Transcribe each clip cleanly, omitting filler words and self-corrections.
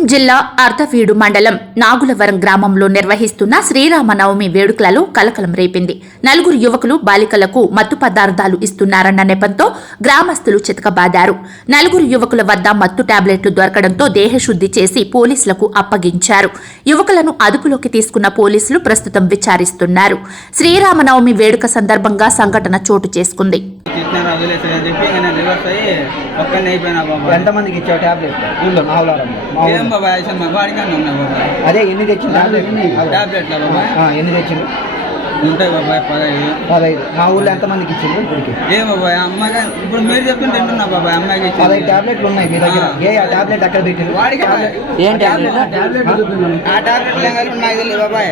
ప్రకాశం జిల్లా అర్ధవీడు మండలం నాగులవరం గ్రామంలో నిర్వహిస్తున్న శ్రీరామనవమి వేడుకలలో కలకలం రేపింది. నలుగురు యువకులు బాలికలకు మత్తు పదార్థాలు ఇస్తున్నారన్న నెపంతో గ్రామస్తులు చితకబాదారు. నలుగురు యువకుల వద్ద మత్తు టాబ్లెట్లు దొరకడంతో దేహశుద్ధి చేసి పోలీసులకు అప్పగించారు. యువకులను అదుపులోకి తీసుకున్న పోలీసులు ప్రస్తుతం విచారిస్తున్నారు. శ్రీరామనవమి వేడుక సందర్భంగా సంఘటన చోటు చేసుకుంది. ఎంతమందికి ఇచ్చావు టాబ్లెట్? అదే ఎన్ని తెచ్చింది ఎన్ని తెచ్చింది? ఉంటాయి బాబాయ్ 15. మా ఊళ్ళో ఎంతమందికి ఇచ్చింది ఇప్పటికి? బాబాయ్ అమ్మాయి ఇప్పుడు మీరు చెప్తుంటే వింటున్నా బాబాయ్. అమ్మాయికి 15 టాబ్లెట్లు ఉన్నాయి మీ దగ్గర. ఆ టాబ్లెట్ ఎక్కడ పెట్టింది? ఏం టాబ్లెట్? ఆ టాబ్లెట్లు నాకు తెలియదు బాబాయ్.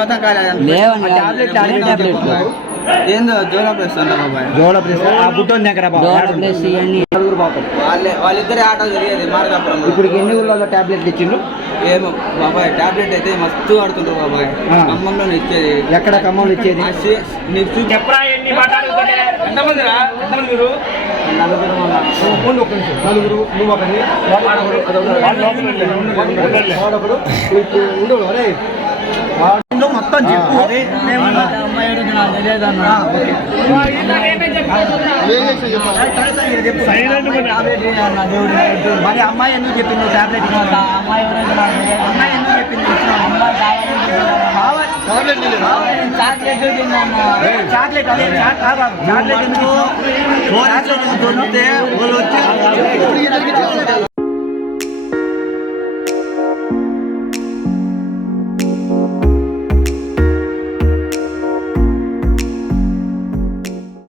మొత్తం కాలేదు. ఏందో జోలా ప్రెస్ అంట బాబాయ్. జోల ప్రెస్ ఆ బుట్టోని దగ్గర వాళ్ళిద్దరే ఆటో జరిగేది మార్గాపురం. ఇప్పుడు ఎన్ని ఊళ్ళలో టాబ్లెట్లు ఇచ్చిండ్రు? ఏమో బాబాయ్ టాబ్లెట్ అయితే మస్తు ఆడుతుంటారు బాబాయ్. ఖమ్మంలో ఇచ్చేది. ఎక్కడ ఖమ్మంలో ఇచ్చేది? మొత్తం చెప్పు. మరి అమ్మాయి ఎందుకు చెప్పింది టాబ్లెట్? అమ్మాయి ఎందుకు చెప్పింది? చాక్లెట్ అదే చాక్లెట్ ఎందుకు?